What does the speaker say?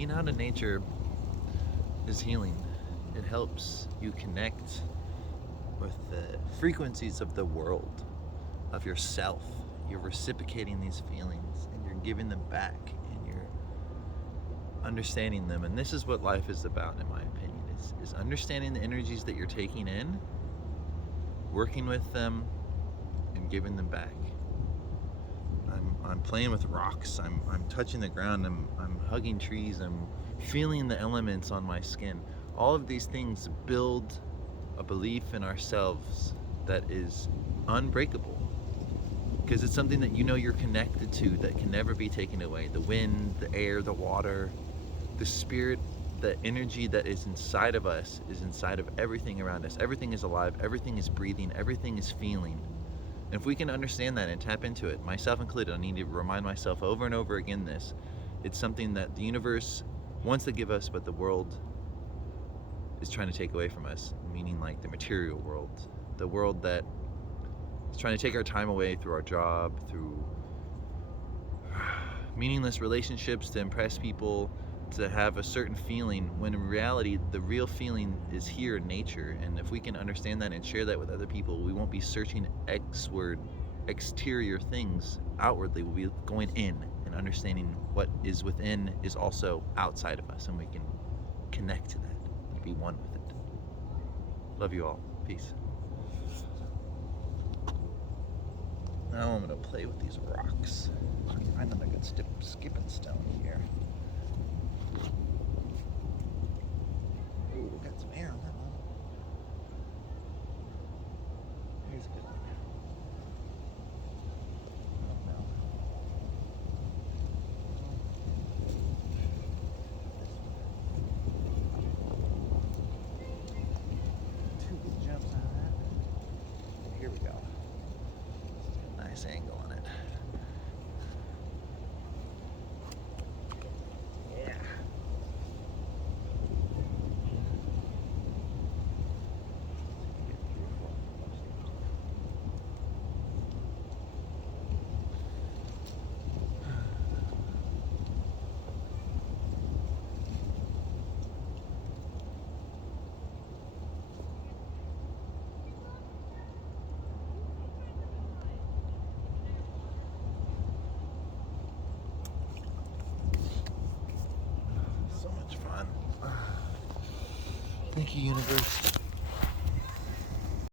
being out in nature is healing. It helps you connect with the frequencies of the world, of yourself. You're reciprocating these feelings and you're giving them back and you're understanding them. And this is what life is about, in my opinion, is understanding the energies that you're taking in, working with them, and giving them back. I'm playing with rocks, I'm touching the ground, I'm hugging trees, I'm feeling the elements on my skin. All of these things build a belief in ourselves that is unbreakable, because it's something that you know you're connected to, that can never be taken away. The wind, the air, the water, the spirit, the energy that is inside of us is inside of everything around us. Everything is alive, everything is breathing, everything is feeling. And if we can understand that and tap into it, myself included, I need to remind myself over and over again this. It's something that the universe wants to give us, but the world is trying to take away from us, meaning like the material world. The world that is trying to take our time away through our job, through meaningless relationships, to impress people, to have a certain feeling, when in reality the real feeling is here in nature. And if we can understand that and share that with other people, we won't be searching exterior things outwardly. We'll be going in and understanding what is within is also outside of us, and we can connect to that and be one with it. Love you all. Peace. Now I'm gonna play with these rocks. Find another good skipping stone here. Ooh, got some air on that one. Here's a good one. Oh no. Two good jumps out of that. Here we go. Nice angle on it. Yeah. So much fun. Thank you, universe.